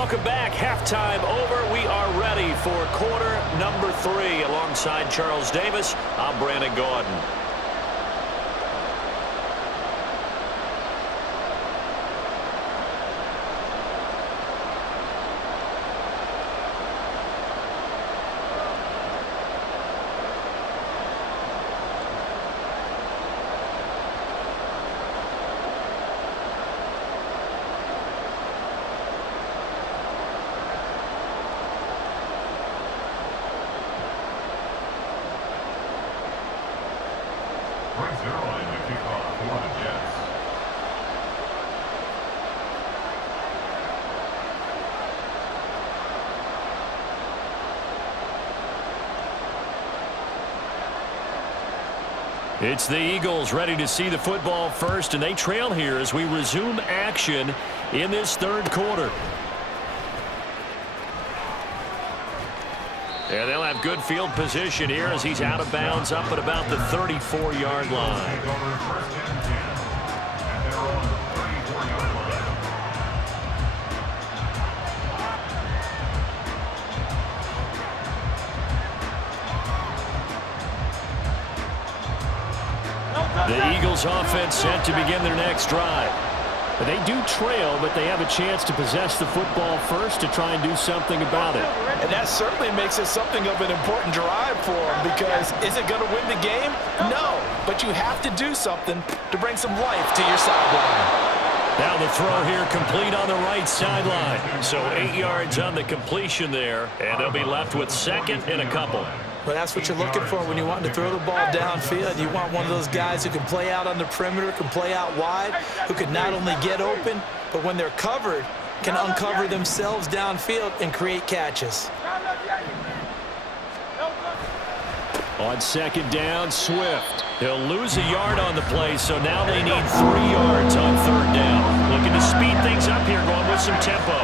Welcome back. Halftime over. We are ready for quarter number 3. Alongside Charles Davis, I'm Brandon Gordon. It's the Eagles ready to see the football first, and they trail here as we resume action in this third quarter. And they'll have good field position here as he's out of bounds up at about the 34-yard line. The Eagles offense set to begin their next drive. They do trail, but they have a chance to possess the football first to try and do something about it. And that certainly makes it something of an important drive for them, because is it going to win the game? No, but you have to do something to bring some life to your sideline. Now the throw here complete on the right sideline. So 8 yards on the completion there, and they'll be left with second and a couple. Well, that's what you're looking for when you want to throw the ball downfield. You want one of those guys who can play out on the perimeter, can play out wide, who can not only get open, but when they're covered, can uncover themselves downfield and create catches. On second down, Swift. He'll lose a yard on the play, so now they need 3 yards on third down. Looking to speed things up here, going with some tempo.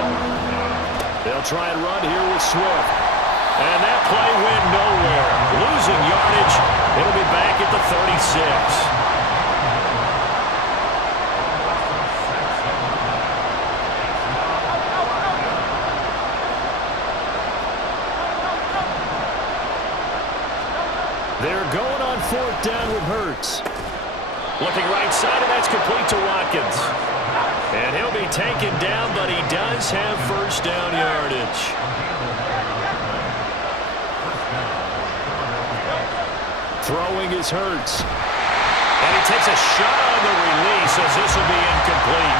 They'll try and run here with Swift. And that play went nowhere. Losing yardage. It'll be back at the 36. They're going on fourth down with Hurts. Looking right side, and that's complete to Watkins. And he'll be taken down, but he does have first down yardage. Throwing is Hurts. And he takes a shot on the release as this will be incomplete.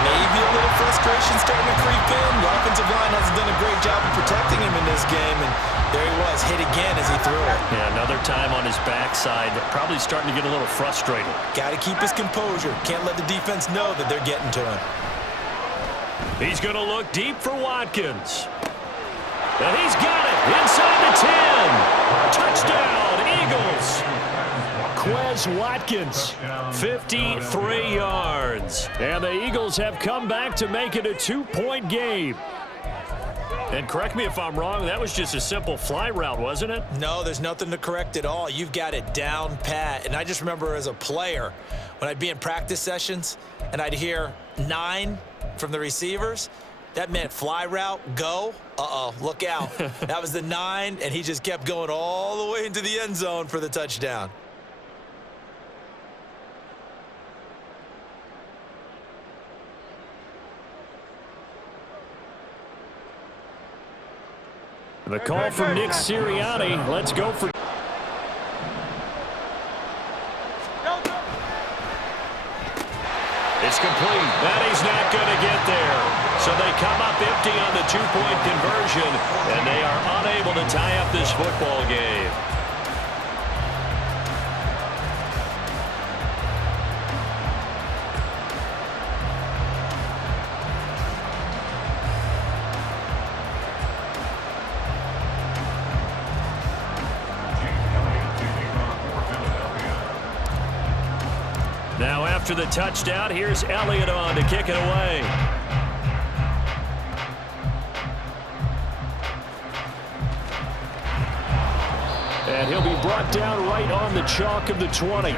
Maybe a little frustration starting to creep in. The offensive line hasn't done a great job of protecting him in this game, and there he was, hit again as he threw it. Yeah, another time on his backside, probably starting to get a little frustrated. Got to keep his composure. Can't let the defense know that they're getting to him. He's going to look deep for Watkins. And he's got it inside the 10. Touchdown, Eagles. Quez Watkins, 53 yards. And the Eagles have come back to make it a 2-point game. And correct me if I'm wrong, that was just a simple fly route, wasn't it? No, there's nothing to correct at all. You've got it down pat. And I just remember as a player, when I'd be in practice sessions and I'd hear 9 from the receivers, that meant fly route, go. Uh-oh, look out. That was the 9, and he just kept going all the way into the end zone for the touchdown. The call from Nick Sirianni. Let's go for... It's complete. That he's not going to get there. So they come up empty on the 2-point conversion, and they are unable to tie up this football game. Now after the touchdown, here's Elliott on to kick it away. And he'll be brought down right on the chalk of the 20.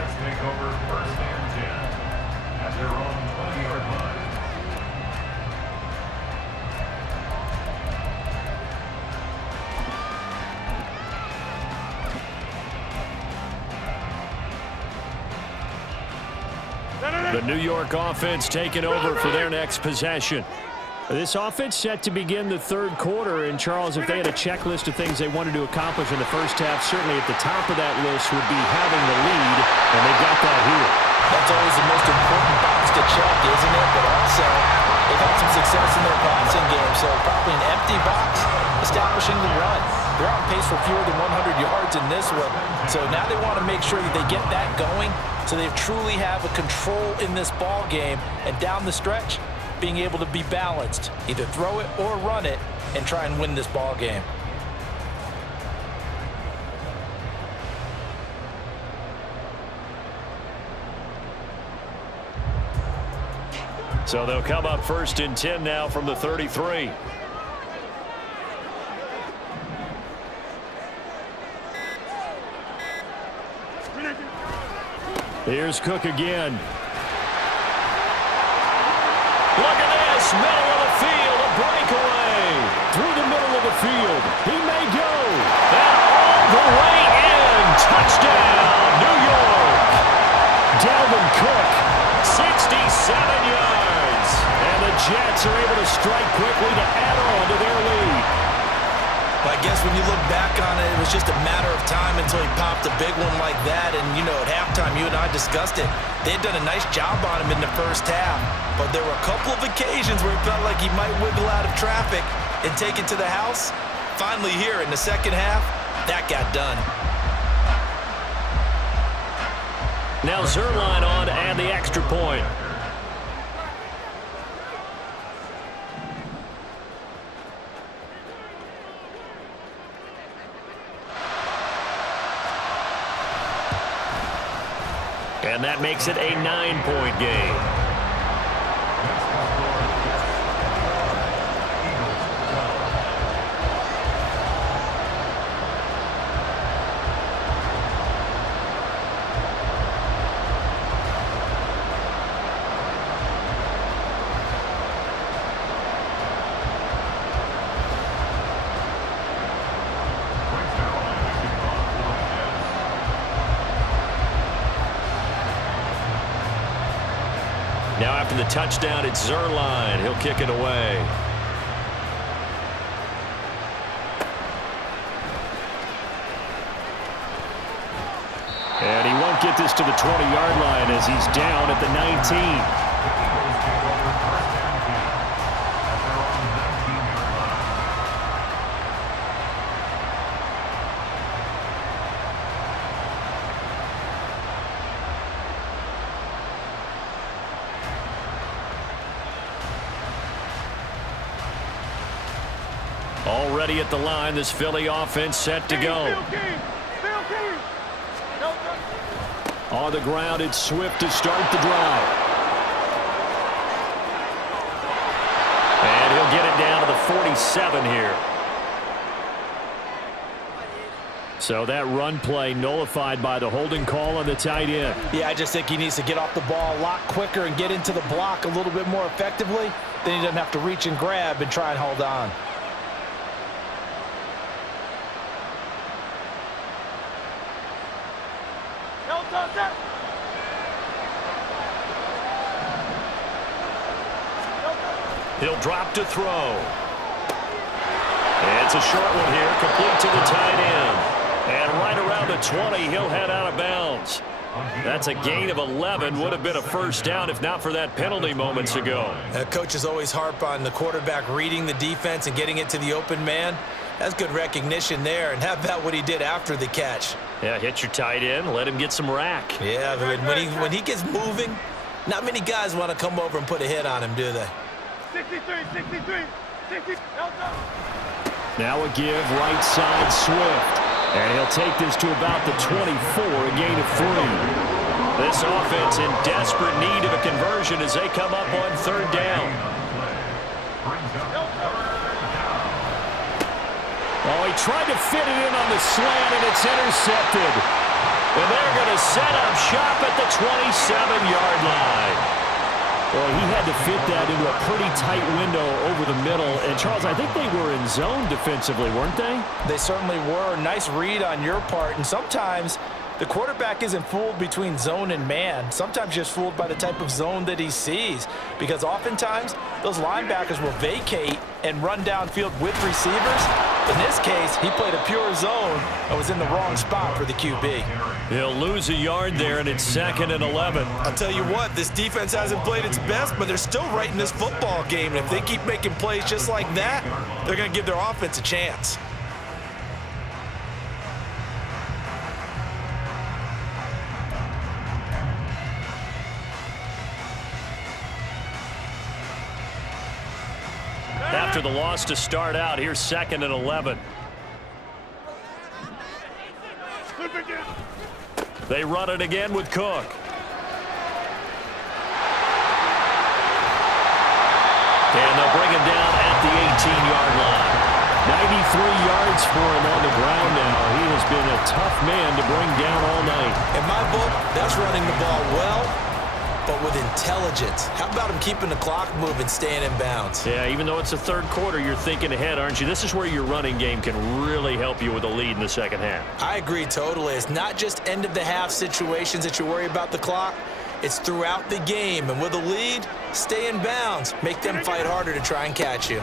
The New York offense taking over for their next possession. This offense set to begin the third quarter, and Charles, if they had a checklist of things they wanted to accomplish in the first half, certainly at the top of that list would be having the lead, and they've got that here. That's always the most important box to check, isn't it? But also, they've had some success in their passing game, so probably an empty box establishing the run. They're on pace for fewer than 100 yards in this one, so now they want to make sure that they get that going so they truly have a control in this ball game, and down the stretch, being able to be balanced, either throw it or run it, and try and win this ball game. So they'll come up 1st and 10 now from the 33. Here's Cook again. Look at this, middle of the field, a breakaway. Through the middle of the field, he may go. And all the way in, touchdown, New York. Dalvin Cook, 67 yards. And the Jets are able to strike quickly to add on to their lead. I guess when you look back on it, it was just a matter of time until he popped a big one like that. And, you know, at halftime, you and I discussed it. They had done a nice job on him in the first half. But there were a couple of occasions where it felt like he might wiggle out of traffic and take it to the house. Finally here in the second half, that got done. Now Zerline on to add the extra point. And that makes it a 9-point game. Now after the touchdown, it's Zerline. He'll kick it away. And he won't get this to the 20-yard line as he's down at the 19. Already at the line, this Philly offense set to go. On the ground, it's Swift to start the drive. And he'll get it down to the 47 here. So that run play nullified by the holding call on the tight end. Yeah, I just think he needs to get off the ball a lot quicker and get into the block a little bit more effectively. Then he doesn't have to reach and grab and try and hold on. He'll drop to throw. It's a short one here, complete to the tight end. And right around the 20, he'll head out of bounds. That's a gain of 11. Would have been a first down if not for that penalty moments ago. Coaches always harp on the quarterback reading the defense and getting it to the open man. That's good recognition there. And how about what he did after the catch? Yeah, hit your tight end, let him get some rack. Yeah, but when he gets moving, not many guys want to come over and put a hit on him, do they? 63. Now a give right side Swift. And he'll take this to about the 24, a gain of 3. This offense in desperate need of a conversion as they come up on third down. Oh, he tried to fit it in on the slant, and it's intercepted. And they're going to set up shop at the 27-yard line. Well, he had to fit that into a pretty tight window over the middle. And, Charles, I think they were in zone defensively, weren't they? They certainly were. Nice read on your part. And sometimes The quarterback isn't fooled between zone and man, sometimes just fooled by the type of zone that he sees, because oftentimes those linebackers will vacate and run downfield with receivers. In this case, he played a pure zone and was in the wrong spot for the QB. He'll lose a yard there, and it's 2nd and 11. I'll tell you what, this defense hasn't played its best, but they're still right in this football game. And if they keep making plays just like that, they're going to give their offense a chance. After the loss to start out, here's 2nd and 11. They run it again with Cook. And they'll bring him down at the 18-yard line. 93 yards for him on the ground now. He has been a tough man to bring down all night. In my book, that's running the ball well, but with intelligence. How about him keeping the clock moving, staying in bounds? Yeah, even though it's the third quarter, you're thinking ahead, aren't you? This is where your running game can really help you with a lead in the second half. I agree totally. It's not just end-of-the-half situations that you worry about the clock. It's throughout the game. And with a lead, stay in bounds. Make them fight harder to try and catch you.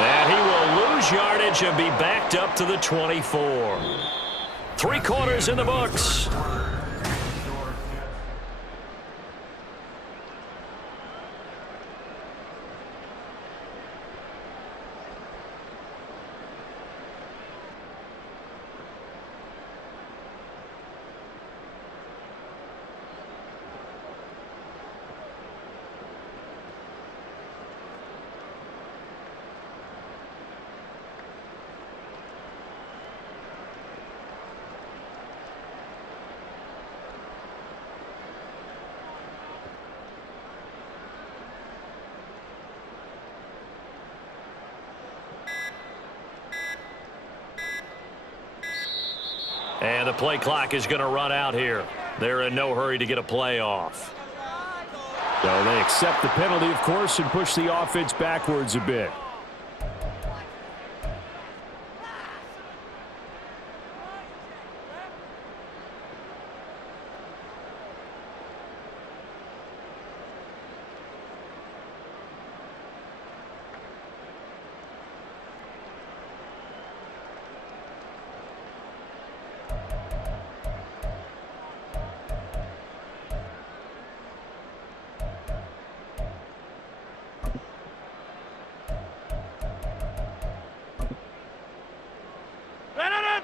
And he will lose yardage and be backed up to the 24. 3 quarters in the books. And the play clock is going to run out here. They're in no hurry to get a play off. So they accept the penalty, of course, and push the offense backwards a bit.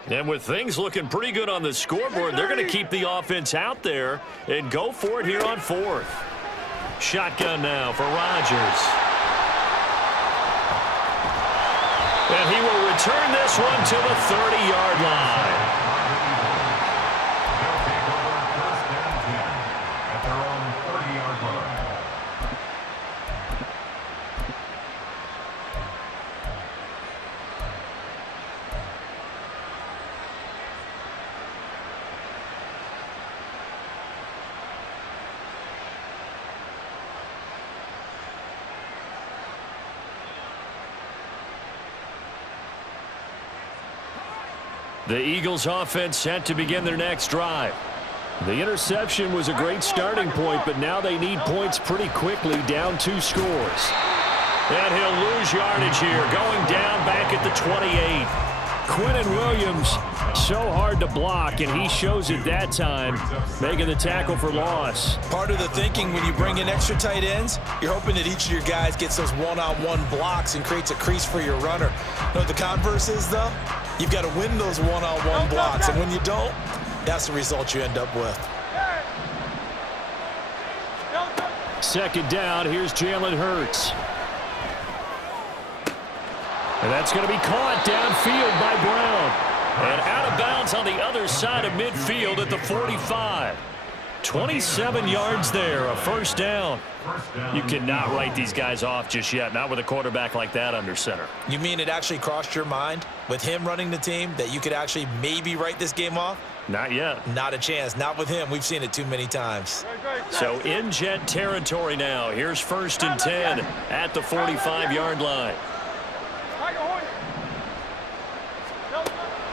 And with things looking pretty good on the scoreboard, they're going to keep the offense out there and go for it here on 4th. Shotgun now for Rodgers. And he will return this one to the 30-yard line. The Eagles offense set to begin their next drive. The interception was a great starting point, but now they need points pretty quickly, down 2 scores. And he'll lose yardage here, going down back at the 28. Quinnen Williams, so hard to block, and he shows it that time, making the tackle for loss. Part of the thinking when you bring in extra tight ends, you're hoping that each of your guys gets those one-on-one blocks and creates a crease for your runner. You know what the converse is, though? You've got to win those one-on-one blocks, and when you don't, that's the result you end up with. Second down, here's Jalen Hurts. And that's going to be caught downfield by Brown. And out of bounds on the other side of midfield at the 45. 27 yards there, a first down. You cannot write these guys off just yet, not with a quarterback like that under center. You mean it actually crossed your mind with him running the team that you could actually maybe write this game off? Not yet. Not a chance. Not with him. We've seen it too many times. So in Jet territory now. Here's 1st and 10 at the 45-yard line.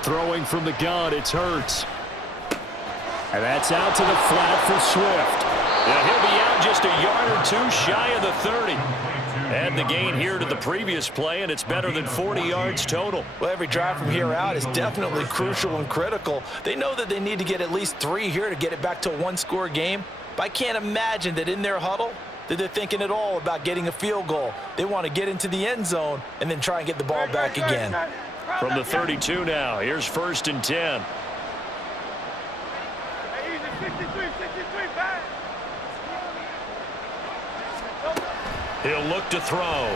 Throwing from the gun, it's Hurts. And that's out to the flat for Swift. Yeah, he'll be out just a yard or two shy of the 30. Add the gain here to the previous play, and it's better than 40 yards total. Well, every drive from here out is definitely crucial and critical. They know that they need to get at least 3 here to get it back to a one-score game. But I can't imagine that in their huddle that they're thinking at all about getting a field goal. They want to get into the end zone and then try and get the ball back again. From the 32 now, here's 1st and 10. Hey, easy, 63, back. He'll look to throw.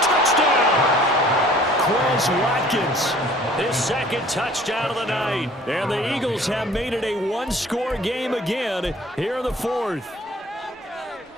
Touchdown! Quez Watkins, his 2nd touchdown of the night. And the Eagles have made it a one-score game again here in the 4th.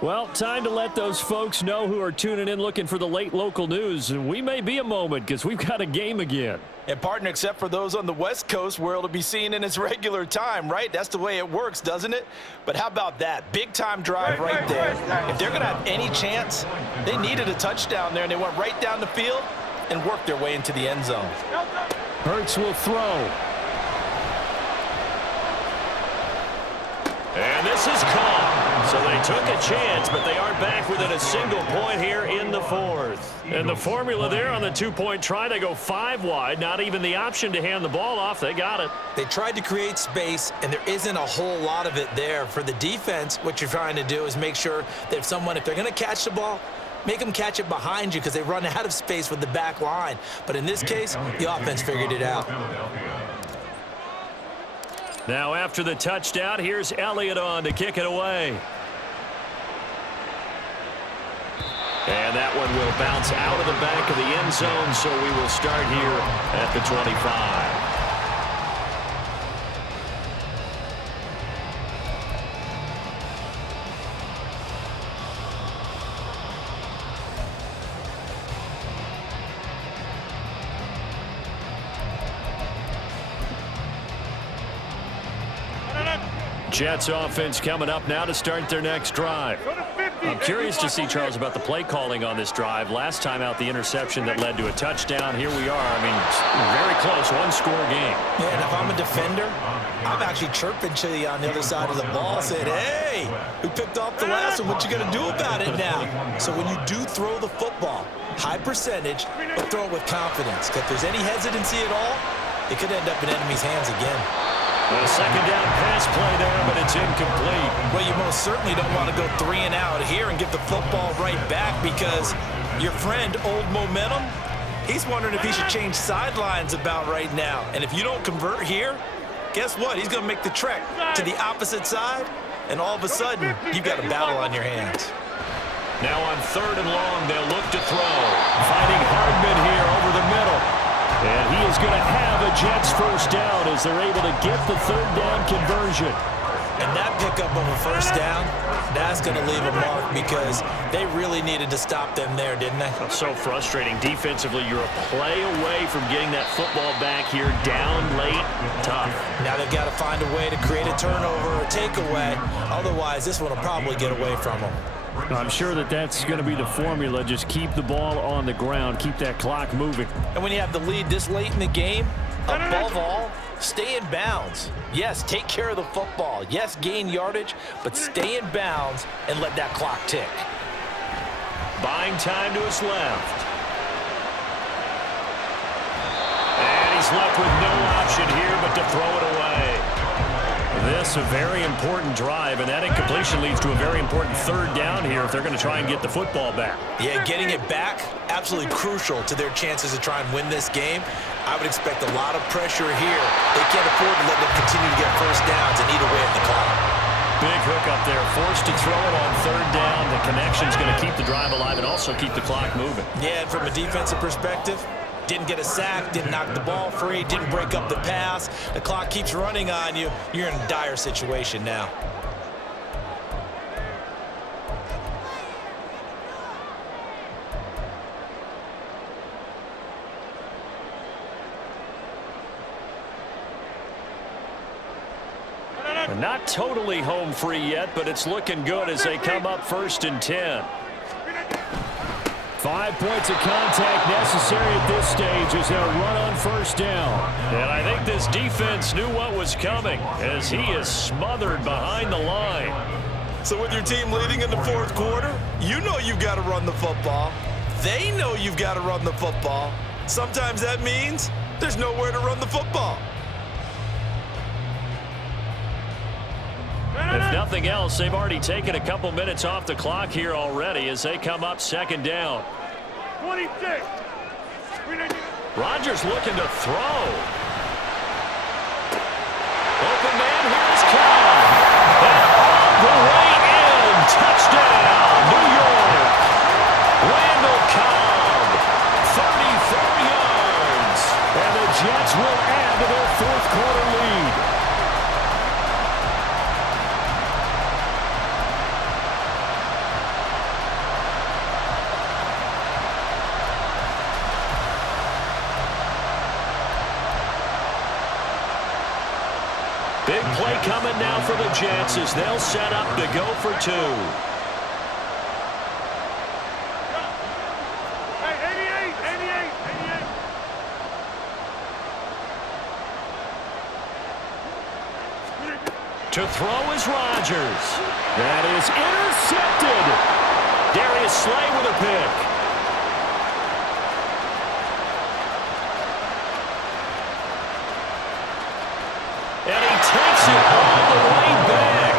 Well, time to let those folks know who are tuning in looking for the late local news. We may be a moment because we've got a game again. And partner, except for those on the West Coast where it'll be seen in its regular time, right? That's the way it works, doesn't it? But how about that? Big-time drive right there. If they're going to have any chance, they needed a touchdown there, and they went right down the field and worked their way into the end zone. Hurts will throw. And this is caught. So they took a chance, but they aren't back within a single point here in the 4th. And the formula there on the 2-point try to go 5 wide, not even the option to hand the ball off. They got it. They tried to create space, and there isn't a whole lot of it there. For the defense, what you're trying to do is make sure that if they're going to catch the ball, make them catch it behind you because they run out of space with the back line. But in this case, the offense figured it out. Now after the touchdown, here's Elliott on to kick it away. And that one will bounce out of the back of the end zone, so we will start here at the 25. Jets offense coming up now to start their next drive. I'm curious to see, Charles, about the play calling on this drive. Last time out, the interception that led to a touchdown. Here we are. I mean, very close, one-score game. Yeah, and if I'm a defender, I'm actually chirping to you on the other side of the ball, saying, hey, we picked off the last one. What you going to do about it now? So when you do throw the football, high percentage, but throw it with confidence. If there's any hesitancy at all, it could end up in enemy's hands again. A second down pass play there, but it's incomplete. Well, you most certainly don't want to go 3 and out here and get the football right back because your friend, Old Momentum, he's wondering if he should change sidelines about right now. And if you don't convert here, guess what? He's going to make the trek to the opposite side, and all of a sudden, you've got a battle on your hands. Now on 3rd and long, they'll look to throw. Finding Hardman here over the middle. And he is going to have a Jets first down as they're able to get the 3rd down conversion. And that pickup of a first down, that's going to leave a mark because they really needed to stop them there, didn't they? So frustrating. Defensively, you're a play away from getting that football back here down late. Tough. Now they've got to find a way to create a turnover or a takeaway. Otherwise, this one will probably get away from them. I'm sure that's going to be the formula. Just keep the ball on the ground. Keep that clock moving. And when you have the lead this late in the game, above all, stay in bounds. Yes, take care of the football. Yes, gain yardage, but stay in bounds and let that clock tick. Buying time to his left. And he's left with no option here but to throw it away. This a very important drive, and that incompletion leads to a very important 3rd down here if they're going to try and get the football back. Yeah, getting it back, absolutely crucial to their chances to try and win this game. I would expect a lot of pressure here. They can't afford to let them continue to get first downs and eat away at the clock. Big hook up there, forced to throw it on 3rd down. The connection's going to keep the drive alive and also keep the clock moving. Yeah, and from a defensive perspective, didn't get a sack, didn't knock the ball free, didn't break up the pass. The clock keeps running on you. You're in a dire situation now. Not totally home free yet, but it's looking good as they come up 1st and 10. 5 points of contact necessary at this stage as they'll run on first down. And I think this defense knew what was coming as he is smothered behind the line. So with your team leading in the fourth quarter, you know you've got to run the football. They know you've got to run the football. Sometimes that means there's nowhere to run the football. If nothing else, they've already taken a couple minutes off the clock here already as they come up second down. 26. Rodgers looking to throw. Open man, here's Cobb. And all the way in. Touchdown, New York. Randall Cobb, 34 yards. And the Jets will add to their fourth quarter lead. Big play coming now for the Jets as they'll set up to go for 2. Hey, 88. To throw is Rodgers. That is intercepted. Darius Slay with a pick. And he takes it all the way back.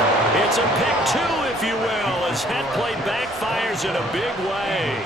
It's a pick 2, if you will, as that play backfires in a big way.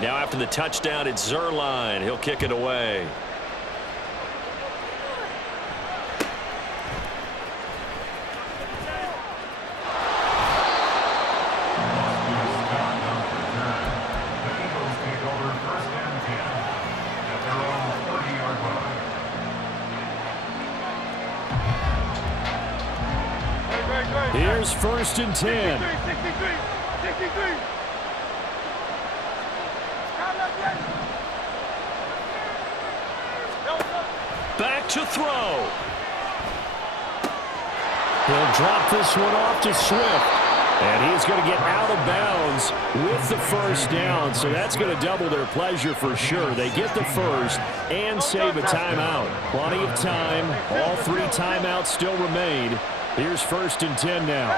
Now after the touchdown, it's Zerline. He'll kick it away. Here's first and 10. 63. Back to throw. He'll drop this one off to Swift. And he's going to get out of bounds with the first down. So that's going to double their pleasure for sure. They get the first and save a timeout. Plenty of time. All 3 timeouts still remain. Here's first and 10 now.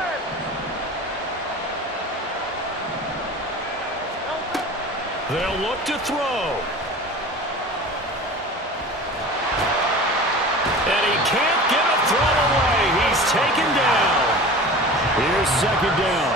They'll look to throw. And he can't get a throw away. He's taken down. Here's second down.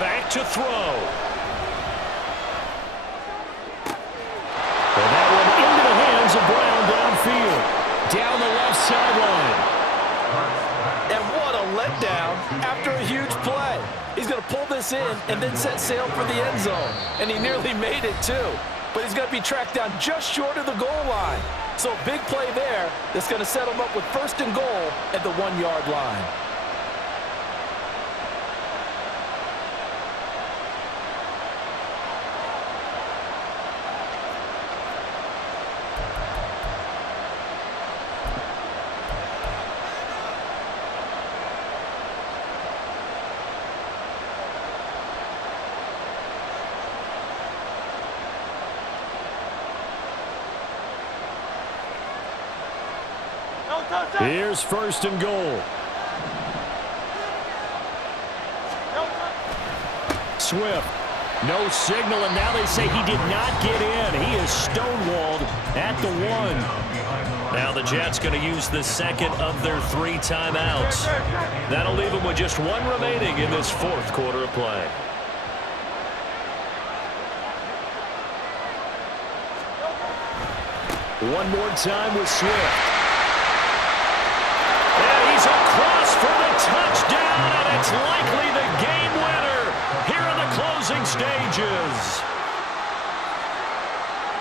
Back to throw. And that one into the hands of Brown downfield. Down the left sideline. And what a letdown after a huge play. He's going to pull this in and then set sail for the end zone. And he nearly made it too. But he's going to be tracked down just short of the goal line. So big play there that's going to set him up with first and goal at the 1-yard line. Here's first and goal. Swift. No signal, and now they say he did not get in. He is stonewalled at the 1. Now the Jets going to use the second of their 3 timeouts. That'll leave them with just 1 remaining in this 4th quarter of play. One more time with Swift. And he's across for the touchdown, and it's likely the game winner here in the closing stages.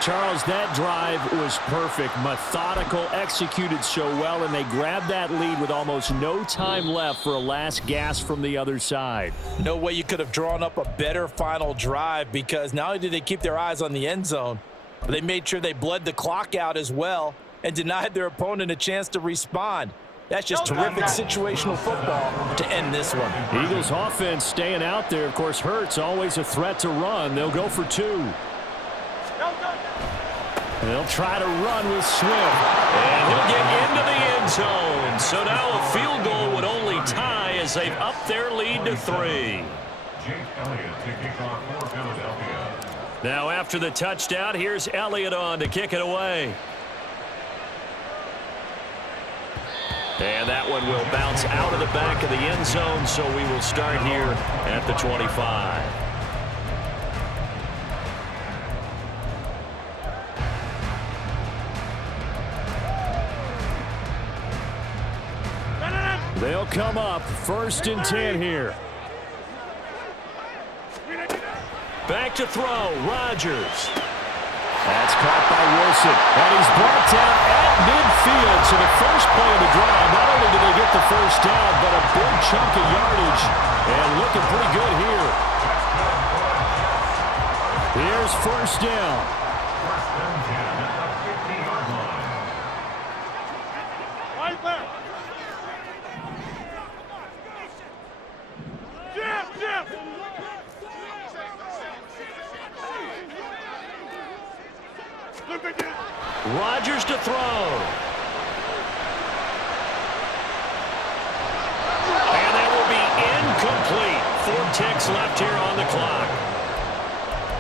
Charles, that drive was perfect. Methodical, executed so well, and they grabbed that lead with almost no time left for a last gasp from the other side. No way you could have drawn up a better final drive, because not only did they keep their eyes on the end zone, but they made sure they bled the clock out as well and denied their opponent a chance to respond. That's just terrific situational football to end this one. Eagles offense staying out there. Of course, Hurts always a threat to run. They'll go for 2. They'll try to run with Swift. And he'll get into the end zone. So now a field goal would only tie as they've upped their lead to 3. Now after the touchdown, here's Elliott on to kick it away. And that one will bounce out of the back of the end zone, so we will start here at the 25. They'll come up 1st and 10 here. Back to throw, Rodgers. That's caught by Wilson, and he's brought down at midfield. So the first play of the drive, not only did they get the first down, but a big chunk of yardage, and looking pretty good here. Here's 1st down. Right there. Jim. Look at this. Rodgers to throw. And that will be incomplete. 4 ticks left here on the clock.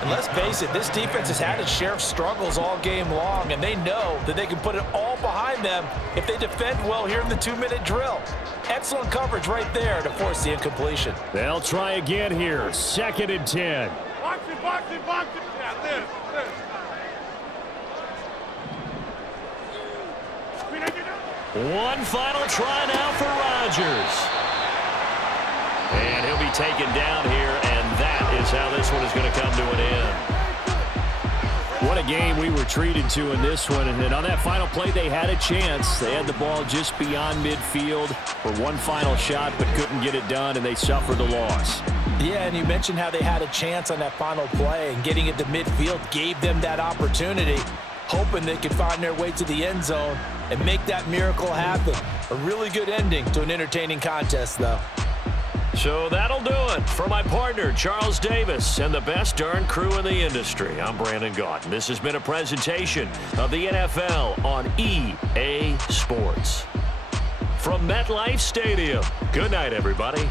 And let's face it, this defense has had its share of struggles all game long, and they know that they can put it all behind them if they defend well here in the 2-minute drill. Excellent coverage right there to force the incompletion. They'll try again here. 2nd and 10. Box it. Yeah, this. One final try now for Rodgers. And he'll be taken down here, and that is how this one is going to come to an end. What a game we were treated to in this one. And on that final play, they had a chance. They had the ball just beyond midfield for one final shot, but couldn't get it done, and they suffered the loss. Yeah, and you mentioned how they had a chance on that final play, and getting it to midfield gave them that opportunity, hoping they could find their way to the end zone and make that miracle happen. A really good ending to an entertaining contest, though. So that'll do it for my partner, Charles Davis, and the best darn crew in the industry. I'm Brandon Gaudin. This has been a presentation of the NFL on EA Sports. From MetLife Stadium, good night, everybody.